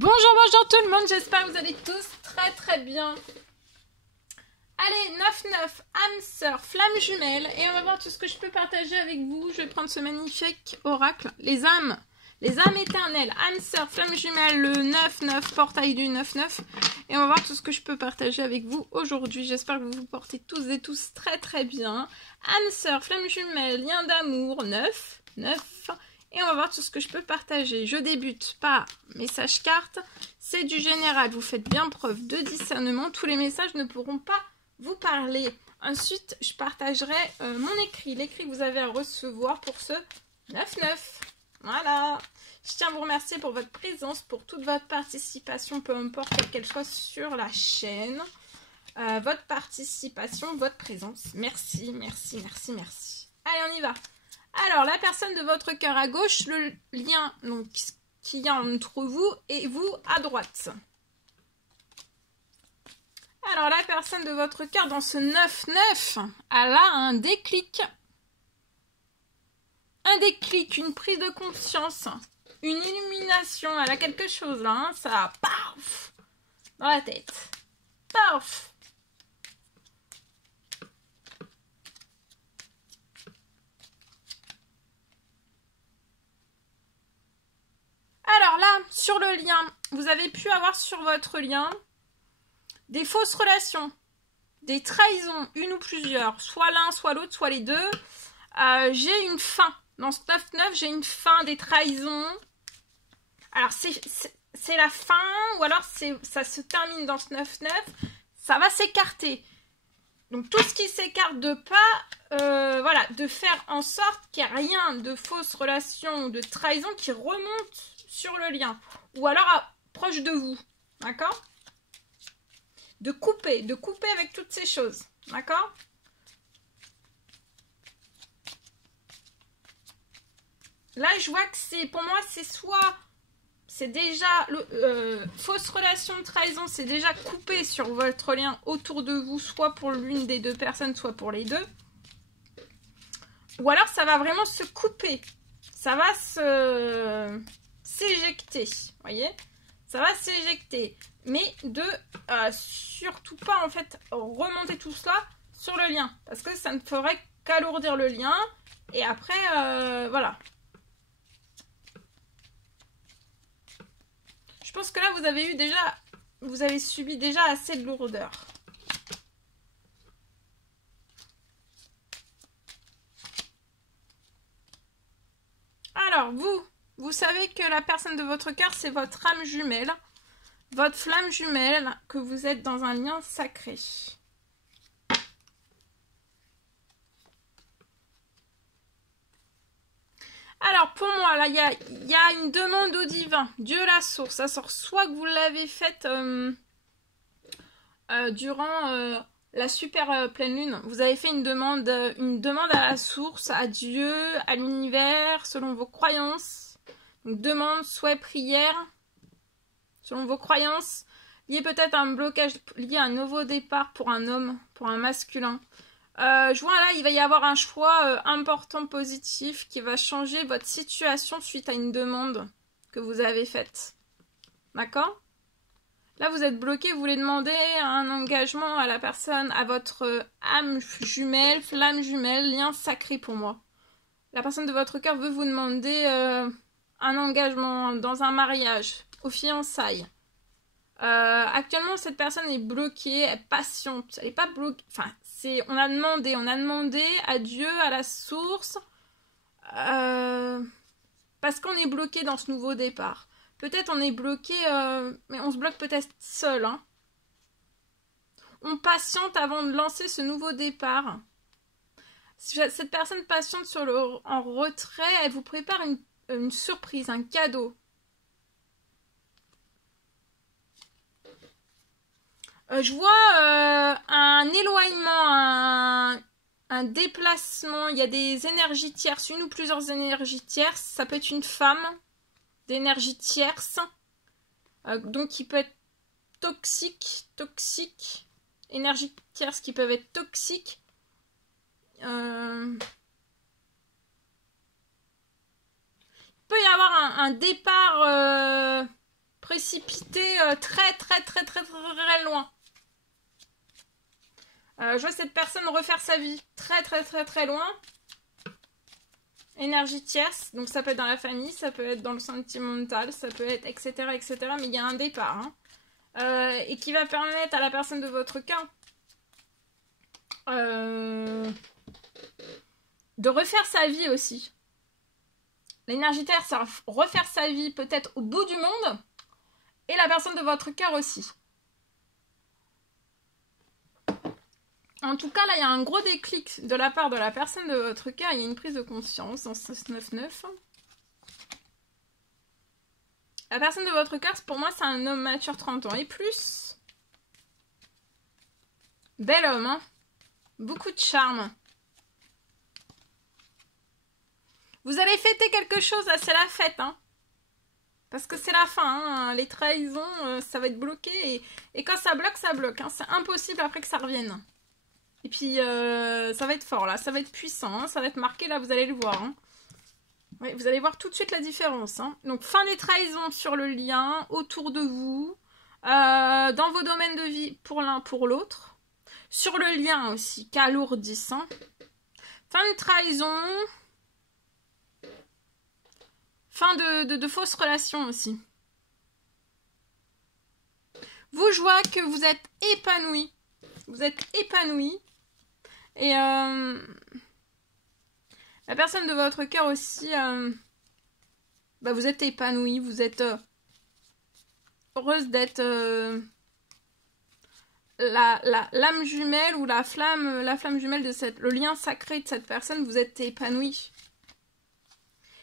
Bonjour, bonjour tout le monde, j'espère que vous allez tous très bien. Allez, 9-9, âme sœur, flamme jumelle, et on va voir tout ce que je peux partager avec vous. Je vais prendre ce magnifique oracle, les âmes éternelles, âme sœur, flamme jumelle, le 9-9, portail du 9-9, et on va voir tout ce que je peux partager avec vous aujourd'hui. J'espère que vous vous portez tous et tous très bien. Âme sœur, flamme jumelle, lien d'amour, 9, et on va voir tout ce que je peux partager. Je débute par message carte. C'est du général. Vous faites bien preuve de discernement. Tous les messages ne pourront pas vous parler. Ensuite, je partagerai mon écrit. L'écrit que vous avez à recevoir pour ce 9-9. Voilà. Je tiens à vous remercier pour votre présence, pour toute votre participation, peu importe quelle soit sur la chaîne. Votre participation, votre présence. Merci. Allez, on y va. Alors, la personne de votre cœur à gauche, le lien donc, qu'il y a entre vous et vous à droite. Alors, la personne de votre cœur dans ce 9-9, elle a un déclic. Un déclic, une prise de conscience, une illumination. Elle a quelque chose là, hein, ça, paf, dans la tête. Paf. Alors là, sur le lien, vous avez pu avoir sur votre lien des fausses relations, des trahisons, une ou plusieurs, soit l'un, soit l'autre, soit les deux. J'ai une fin. Dans ce 9-9, j'ai une fin, des trahisons. Alors, c'est la fin, ou alors ça se termine dans ce 9-9. Ça va s'écarter. Donc, tout ce qui s'écarte de pas, voilà, de faire en sorte qu'il n'y ait rien de fausses relations, de trahison qui remonte sur le lien. Ou alors, proche de vous. D'accord ? De couper avec toutes ces choses. D'accord ? Là, je vois que c'est, pour moi, c'est soit, c'est déjà, fausse relation, trahison, c'est déjà coupé sur votre lien autour de vous, soit pour l'une des deux personnes, soit pour les deux. Ou alors, ça va vraiment se couper. Ça va s'éjecter, voyez ? Ça va s'éjecter. Mais de surtout pas, en fait, remonter tout cela sur le lien. Parce que ça ne ferait qu'alourdir le lien. Et après, voilà. Je pense que là, vous avez subi déjà assez de lourdeur. Alors, vous savez que la personne de votre cœur, c'est votre âme jumelle, votre flamme jumelle, que vous êtes dans un lien sacré. Alors, pour moi, là, il y a une demande au divin, Dieu la source. Ça sort soit que vous l'avez faite durant la super pleine lune. Vous avez fait une demande à la source, à Dieu, à l'univers, selon vos croyances. Donc, demande, souhait, prière, selon vos croyances. Lié peut-être à un blocage, lié à un nouveau départ pour un homme, pour un masculin. Je vois là, il va y avoir un choix important, positif, qui va changer votre situation suite à une demande que vous avez faite. D'accord ? Là, vous êtes bloqué, vous voulez demander un engagement à la personne, à votre âme jumelle, flamme jumelle, lien sacré pour moi. La personne de votre cœur veut vous demander un engagement dans un mariage, aux fiançailles. Actuellement, cette personne est bloquée, elle patiente. Elle n'est pas bloquée. Enfin, on a demandé à Dieu, à la source, parce qu'on est bloqué dans ce nouveau départ. Peut-être on est bloqué, mais on se bloque peut-être seul. Hein. On patiente avant de lancer ce nouveau départ. Cette personne patiente en retrait, elle vous prépare une surprise, un cadeau. Je vois un éloignement, un déplacement. Il y a des énergies tierces, une ou plusieurs énergies tierces. Ça peut être une femme d'énergie tierce. Donc qui peut être toxique. Énergies tierces qui peuvent être toxiques. Il peut y avoir un départ précipiter très loin. Je vois cette personne refaire sa vie très loin. Énergie tierce, donc ça peut être dans la famille, ça peut être dans le sentimental, ça peut être etc. Mais il y a un départ. Hein. Et qui va permettre à la personne de votre cas de refaire sa vie aussi. L'énergie terre, ça va refaire sa vie peut-être au bout du monde. Et la personne de votre cœur aussi. En tout cas, là, il y a un gros déclic de la part de la personne de votre cœur. Il y a une prise de conscience dans ce 9-9. La personne de votre cœur, pour moi, c'est un homme mature 30 ans et plus. Bel homme, hein. Beaucoup de charme. Vous allez fêter quelque chose, là, c'est la fête, hein. Parce que c'est la fin, hein. Les trahisons, ça va être bloqué. Et quand ça bloque, hein. C'est impossible après que ça revienne. Et puis, ça va être fort, là. Ça va être puissant, hein. Ça va être marqué, là, vous allez le voir, hein. Ouais, vous allez voir tout de suite la différence, hein. Donc, fin des trahisons sur le lien, autour de vous, dans vos domaines de vie, pour l'un, pour l'autre. Sur le lien aussi, qu'alourdissant. Fin de trahison. Fin de fausses relations aussi. Vous, je vois que vous êtes épanoui. Vous êtes épanoui. Et la personne de votre cœur aussi, vous êtes épanoui. Vous êtes heureuse d'être l'âme jumelle ou la flamme jumelle de le lien sacré de cette personne. Vous êtes épanoui.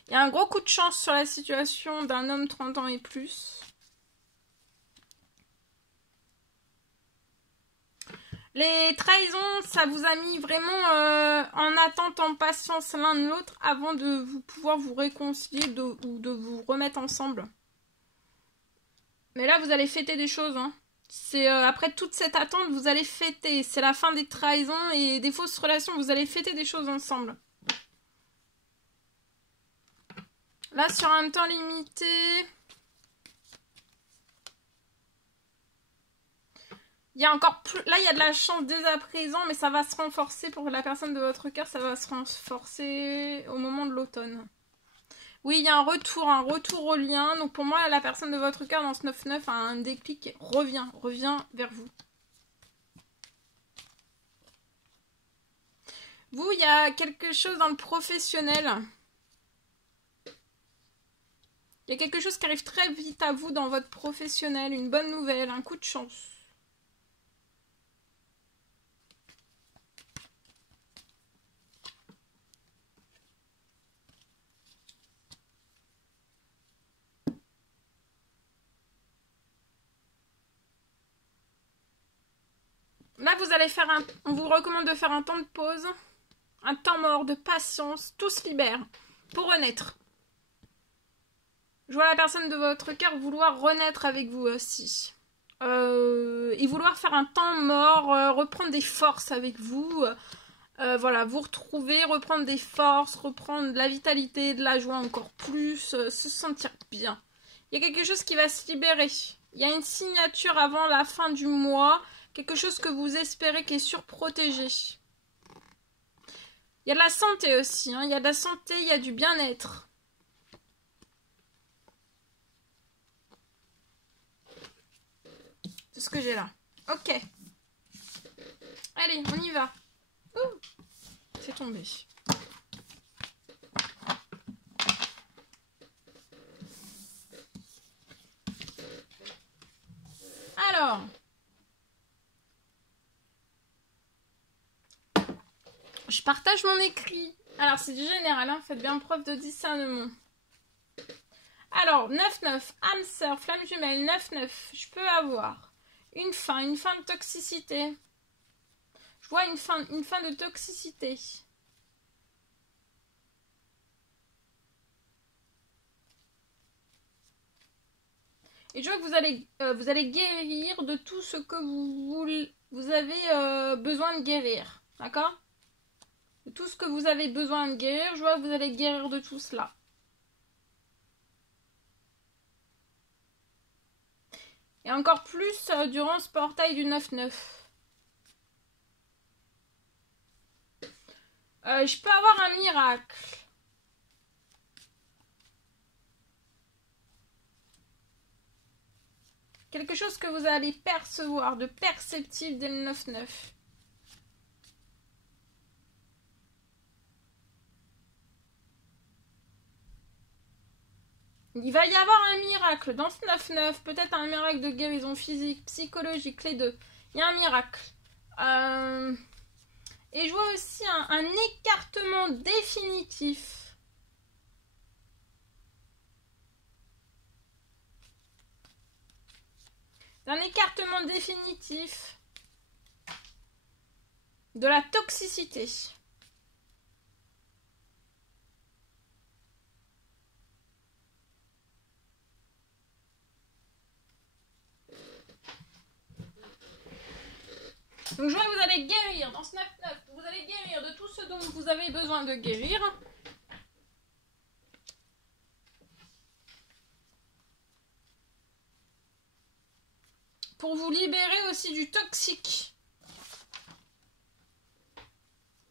Il y a un gros coup de chance sur la situation d'un homme 30 ans et plus. Les trahisons, ça vous a mis vraiment en attente, en patience l'un de l'autre avant de pouvoir vous réconcilier ou de vous remettre ensemble. Mais là, vous allez fêter des choses. Hein. C'est après toute cette attente, vous allez fêter. C'est la fin des trahisons et des fausses relations. Vous allez fêter des choses ensemble. Là, sur un temps limité... Il y a encore plus... Là, il y a de la chance dès à présent, mais ça va se renforcer pour la personne de votre cœur. Ça va se renforcer au moment de l'automne. Oui, il y a un retour au lien. Donc pour moi, la personne de votre cœur dans ce 9-9 a un déclic et revient vers vous. Vous, il y a quelque chose dans le professionnel. Il y a quelque chose qui arrive très vite à vous dans votre professionnel. Une bonne nouvelle, un coup de chance. Là, vous allez faire on vous recommande de faire un temps de pause, un temps mort, de patience, tout se libère pour renaître. Je vois la personne de votre cœur vouloir renaître avec vous aussi. Et vouloir faire un temps mort, reprendre des forces avec vous. Voilà, vous retrouver, reprendre des forces, reprendre de la vitalité, de la joie encore plus, se sentir bien. Il y a quelque chose qui va se libérer. Il y a une signature avant la fin du mois. Quelque chose que vous espérez qui est surprotégé. Il y a de la santé aussi. Hein. Il y a de la santé, il y a du bien-être. C'est ce que j'ai là. Ok. Allez, on y va. C'est tombé. Alors... Je partage mon écrit. Alors, c'est du général, hein. Faites bien preuve de discernement. Alors, 9-9, âme sœur, flamme jumelle, 9-9. Je peux avoir une fin de toxicité. Je vois une fin de toxicité. Et je vois que vous allez guérir de tout ce que vous avez besoin de guérir. D'accord ? Tout ce que vous avez besoin de guérir, je vois que vous allez guérir de tout cela. Et encore plus durant ce portail du 9-9. Je peux avoir un miracle. Quelque chose que vous allez percevoir de perceptif dès le 9-9. Il va y avoir un miracle dans ce 9-9. Peut-être un miracle de guérison physique, psychologique, les deux. Il y a un miracle. Et je vois aussi un écartement définitif. Un écartement définitif de la toxicité. Donc je vois que vous allez guérir dans ce 9-9. Vous allez guérir de tout ce dont vous avez besoin de guérir. Pour vous libérer aussi du toxique.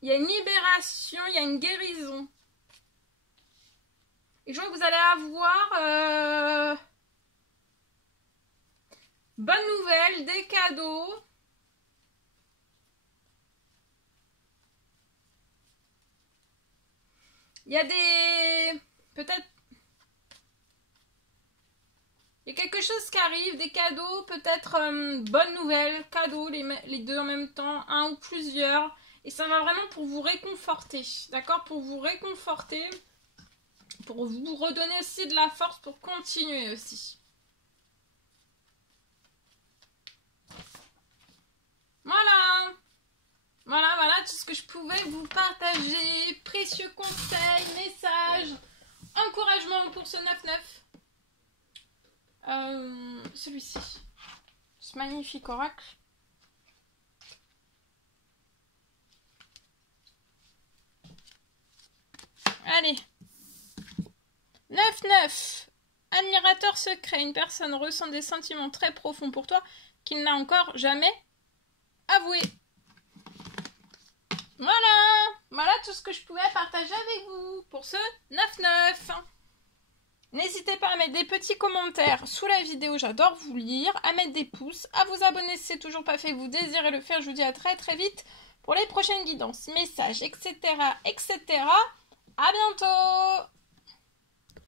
Il y a une libération, il y a une guérison. Et je vois que vous allez avoir bonnes nouvelles, des cadeaux. Il y a des... peut-être... il y a quelque chose qui arrive, des cadeaux, peut-être bonnes nouvelles, cadeaux, les deux en même temps, un ou plusieurs. Et ça va vraiment pour vous réconforter, d'accord? Pour vous réconforter, pour vous redonner aussi de la force pour continuer aussi. Voilà! Voilà tout ce que je pouvais vous partager. Précieux conseils, messages, encouragement pour ce 9-9. Celui-ci. Ce magnifique oracle. Allez. 9-9. Admirateur secret. Une personne ressent des sentiments très profonds pour toi qu'il n'a encore jamais avoué. Voilà tout ce que je pouvais partager avec vous pour ce 9-9. N'hésitez pas à mettre des petits commentaires sous la vidéo, j'adore vous lire, à mettre des pouces, à vous abonner si c'est toujours pas fait, vous désirez le faire. Je vous dis à très très vite pour les prochaines guidances, messages, etc. À bientôt!